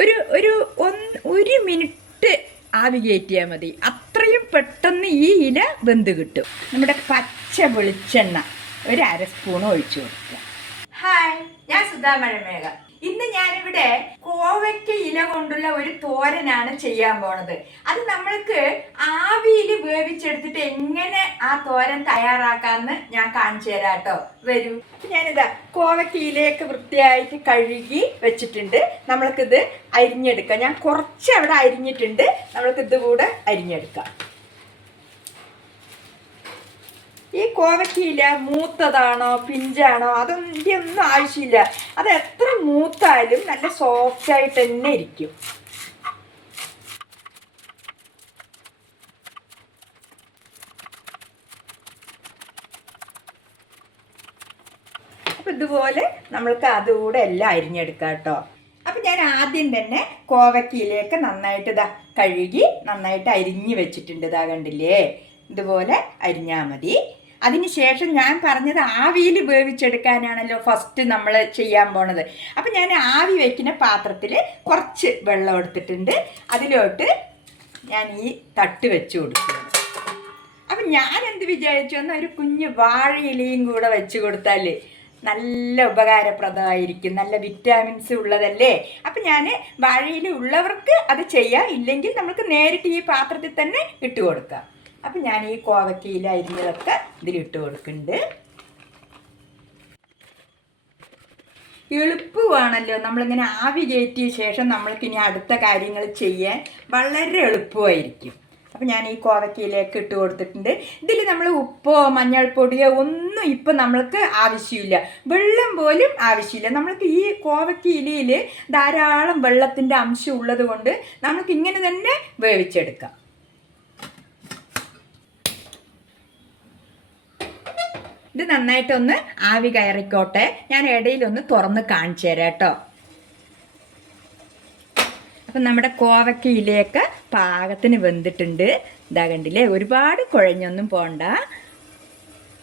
ഒരു ഒരു ഒന്ന് ഒരു മിനിറ്റ് ആവി കയറ്റിയാൽ മതി. അത്രയും പെട്ടെന്ന് ഈ ഇല വെന്ത് കിട്ടും. നമ്മുടെ പച്ച വെളിച്ചെണ്ണ ഒരു അര സ്പൂൺ ഒഴിച്ചു കൊടുക്കുക. ഹായ് ഞാൻ സുധാ മഴമേഘ ഇന്ന് ഞാനിവിടെ കോവയ്ക്ക ഇല കൊണ്ടുള്ള ഒരു തോരനാണ് ചെയ്യാൻ പോണത്. അത് നമ്മൾക്ക് ആവിയിൽ വേവിച്ചെടുത്തിട്ട് എങ്ങനെ ആ തോരൻ തയ്യാറാക്കാന്ന് ഞാൻ കാണിച്ചു തരാം കേട്ടോ വരൂ. ഞാനിതാ കോവയ്ക്ക ഇലയൊക്കെ വൃത്തിയായിട്ട് കഴുകി വെച്ചിട്ടുണ്ട്. നമ്മൾക്കിത് അരിഞ്ഞെടുക്കാം. ഞാൻ കുറച്ച് അവിടെ അരിഞ്ഞിട്ടുണ്ട്. നമ്മൾക്ക് ഇത് കൂടെ അരിഞ്ഞെടുക്കാം. ഈ കോവയ്ക്കയില മൂത്തതാണോ പിഞ്ചാണോ? അതൊന്നും ഒന്നും ആവശ്യമില്ല. അത് എത്ര മൂത്താലും നല്ല സോഫ്റ്റ് ആയിട്ട് തന്നെ ഇരിക്കും. അപ്പൊ ഇതുപോലെ നമ്മൾക്ക് അതുകൂടെ എല്ലാം അരിഞ്ഞെടുക്കാം കേട്ടോ. അപ്പൊ ഞാൻ ആദ്യം തന്നെ കോവയ്ക്കയിലേക്ക് നന്നായിട്ട് ഇതാ കഴുകി നന്നായിട്ട് അരിഞ്ഞു വെച്ചിട്ടുണ്ട് ഇതാ കണ്ടില്ലേ? ഇതുപോലെ അരിഞ്ഞാൽ മതി. അതിനുശേഷം ഞാൻ പറഞ്ഞത് ആവിയിൽ വേവിച്ചെടുക്കാനാണല്ലോ ഫസ്റ്റ് നമ്മൾ ചെയ്യാൻ പോണത്. അപ്പം ഞാൻ ആവി വയ്ക്കുന്ന പാത്രത്തിൽ കുറച്ച് വെള്ളം എടുത്തിട്ടുണ്ട്. അതിലോട്ട് ഞാൻ ഈ തട്ട് വെച്ച് കൊടുക്കുകയാണ്. അപ്പം ഞാൻ എന്ത് വിചാരിച്ചു? എന്നാൽ ഒരു കുഞ്ഞ് വാഴയിലയും കൂടെ വെച്ച് കൊടുത്താൽ നല്ല ഉപകാരപ്രദമായിരിക്കും. നല്ല വിറ്റാമിൻസ് ഉള്ളതല്ലേ? അപ്പം ഞാൻ വാഴയില ഉള്ളവർക്ക് അത് ചെയ്യാം. ഇല്ലെങ്കിൽ നമുക്ക് നേരിട്ട് ഈ പാത്രത്തിൽ തന്നെ ഇട്ട് കൊടുക്കാം. അപ്പം ഞാൻ ഈ കോവക്കയിൽ അരിഞ്ഞതൊക്കെ ഇതിലിട്ട് കൊടുക്കുന്നുണ്ട്. എളുപ്പമാണല്ലോ. നമ്മളിങ്ങനെ ആവി കയറ്റിയ ശേഷം നമ്മൾക്ക് ഇനി അടുത്ത കാര്യങ്ങൾ ചെയ്യാൻ വളരെ എളുപ്പമായിരിക്കും. അപ്പം ഞാൻ ഈ കോവക്കയിലേക്ക് ഇട്ട് കൊടുത്തിട്ടുണ്ട്. ഇതിൽ നമ്മൾ ഉപ്പോ മഞ്ഞൾപ്പൊടിയോ ഒന്നും ഇപ്പം നമ്മൾക്ക് ആവശ്യമില്ല. വെള്ളം പോലും ആവശ്യമില്ല. നമ്മൾക്ക് ഈ കോവക്കയിലയിൽ ധാരാളം വെള്ളത്തിന്റെ അംശം ഉള്ളത് കൊണ്ട് നമുക്ക് ഇങ്ങനെ തന്നെ വേവിച്ചെടുക്കാം. ഇത് നന്നായിട്ടൊന്ന് ആവി കയറിക്കോട്ടെ. ഞാൻ ഇടയിലൊന്ന് തുറന്ന് കാണിച്ചു തരാം കേട്ടോ. അപ്പം നമ്മുടെ കോവയ്ക്ക ഇലയൊക്കെ പാകത്തിന് വെന്തിട്ടുണ്ട്. ഇതാ കണ്ടില്ലേ? ഒരുപാട് കുഴഞ്ഞൊന്നും പോണ്ട.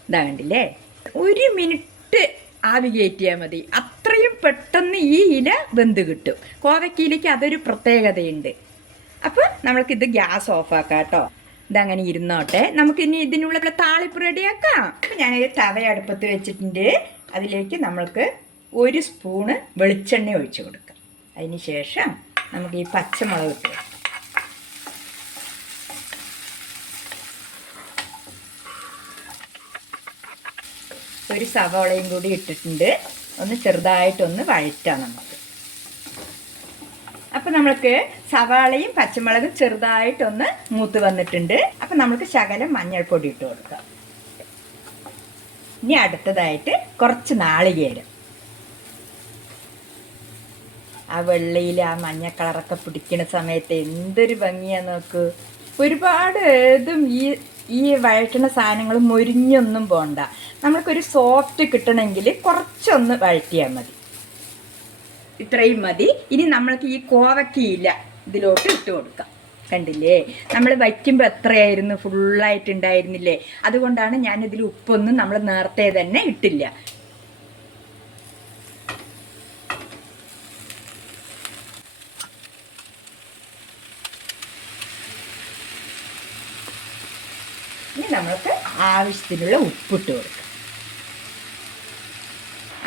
ഇതാ കണ്ടില്ലേ? ഒരു മിനിറ്റ് ആവി കയറ്റിയാൽ മതി. അത്രയും പെട്ടെന്ന് ഈ ഇല വെന്ത് കിട്ടും. കോവക്കയിലേക്ക് അതൊരു പ്രത്യേകതയുണ്ട്. അപ്പം നമ്മൾക്കിത് ഗ്യാസ് ഓഫാക്കാം കേട്ടോ. ഇതങ്ങനെ ഇരുന്നോട്ടെ. നമുക്ക് ഇനി ഇതിനുള്ള താളിപ്പ് റെഡിയാക്കാം. ഞാൻ തവ അടുപ്പത്ത് വെച്ചിട്ടുണ്ട്. അതിലേക്ക് നമ്മൾക്ക് ഒരു സ്പൂണ് വെളിച്ചെണ്ണ ഒഴിച്ച് കൊടുക്കാം. അതിന് ശേഷം നമുക്ക് ഈ പച്ചമുളക് ഇട്ട്. ഒരു സവോളയും കൂടി ഇട്ടിട്ടുണ്ട്. ഒന്ന് ചെറുതായിട്ടൊന്ന് വഴറ്റാം നമുക്ക് അപ്പം നമ്മൾക്ക് സവാളയും പച്ചമുളകും ചെറുതായിട്ടൊന്ന് മൂത്ത് വന്നിട്ടുണ്ട്. അപ്പം നമ്മൾക്ക് ശകലം മഞ്ഞൾപ്പൊടി ഇട്ട് കൊടുക്കാം. ഇനി അടുത്തതായിട്ട് കുറച്ച് നാളികേരം. ആ വെള്ളയിൽ ആ മഞ്ഞ കളറൊക്കെ പിടിക്കുന്ന സമയത്ത് എന്തൊരു ഭംഗിയാ നോക്ക്. ഒരുപാട് ഇതും ഈ ഈ വഴറ്റുന്ന സാധനങ്ങൾ മുരിഞ്ഞൊന്നും പോണ്ട. നമ്മൾക്കൊരു സോഫ്റ്റ് കിട്ടണമെങ്കിൽ കുറച്ചൊന്ന് വഴറ്റിയാൽ മതി. ഇത്രയും മതി. ഇനി നമ്മൾക്ക് ഈ കോവക്കയില്ല ഇതിലോട്ട് ഇട്ട് കൊടുക്കാം. കണ്ടില്ലേ? നമ്മൾ വയ്ക്കുമ്പോൾ എത്രയായിരുന്നു? ഫുള്ളായിട്ട് ഉണ്ടായിരുന്നില്ലേ? അതുകൊണ്ടാണ് ഞാൻ ഇതിൽ ഉപ്പൊന്നും നമ്മൾ നേരത്തെ തന്നെ ഇട്ടില്ല. ഇനി നമ്മൾക്ക് ആവശ്യത്തിനുള്ള ഉപ്പിട്ട് കൊടുക്കാം.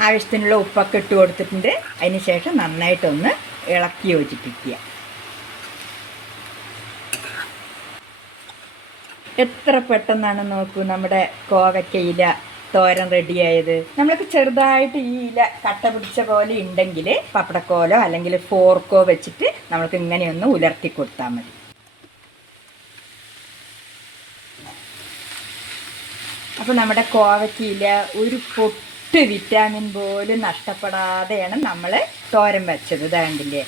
ആവശ്യത്തിനുള്ള ഉപ്പൊക്കെ ഇട്ട് കൊടുത്തിട്ടുണ്ട്. അതിന് ശേഷം നന്നായിട്ടൊന്ന് ഇളക്കി യോജിപ്പിക്കുക. എത്ര പെട്ടെന്നാണ് നോക്കൂ നമ്മുടെ കോവയ്ക്കയില തോരൻ റെഡിയായത്. നമ്മൾക്ക് ചെറുതായിട്ട് ഈ ഇല കട്ട പിടിച്ച പോലെ ഉണ്ടെങ്കിൽ പപ്പടക്കോലോ അല്ലെങ്കിൽ ഫോർക്കോ വെച്ചിട്ട് നമ്മൾക്ക് ഇങ്ങനെയൊന്ന് ഉലർത്തി കൊടുത്താൽ മതി. അപ്പോൾ നമ്മുടെ കോവയ്ക്കയില ഒരു പൊട്ട് വിറ്റാമിൻ പോലും നഷ്ടപ്പെടാതെയാണ് നമ്മൾ തോരൻ വെച്ചത് ഇതാണ്ടില്ലേ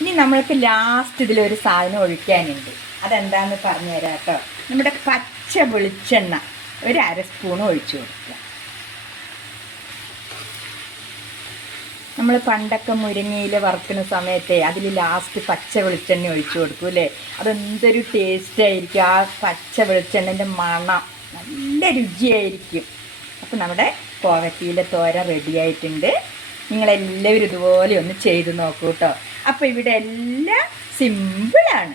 ഇനി നമ്മൾക്ക് ലാസ്റ്റ് ഇതിലൊരു സാധനം ഒഴിക്കാനുണ്ട്. അതെന്താന്ന് പറഞ്ഞു തരാം കേട്ടോ. നമ്മുടെ പച്ച വെളിച്ചെണ്ണ ഒരു അര സ്പൂൺ ഒഴിച്ചു കൊടുക്കുക. നമ്മൾ പണ്ടൊക്കെ മുരിങ്ങയിൽ വറുക്കുന്ന സമയത്തെ അതിൽ ലാസ്റ്റ് പച്ച വെളിച്ചെണ്ണ ഒഴിച്ചു കൊടുക്കും അല്ലേ? അതെന്തൊരു ടേസ്റ്റ് ആയിരിക്കും ആ പച്ച വെളിച്ചെണ്ണന്റെ മണം. നല്ല രുചിയായിരിക്കും. അപ്പം നമ്മുടെ കോവക്കയിലെ തോര റെഡി ആയിട്ടുണ്ട്. നിങ്ങളെല്ലാവരും ഇതുപോലെ ഒന്ന് ചെയ്ത് നോക്കൂ കേട്ടോ അപ്പോൾ ഇവിടെ എല്ലാം സിമ്പിളാണ്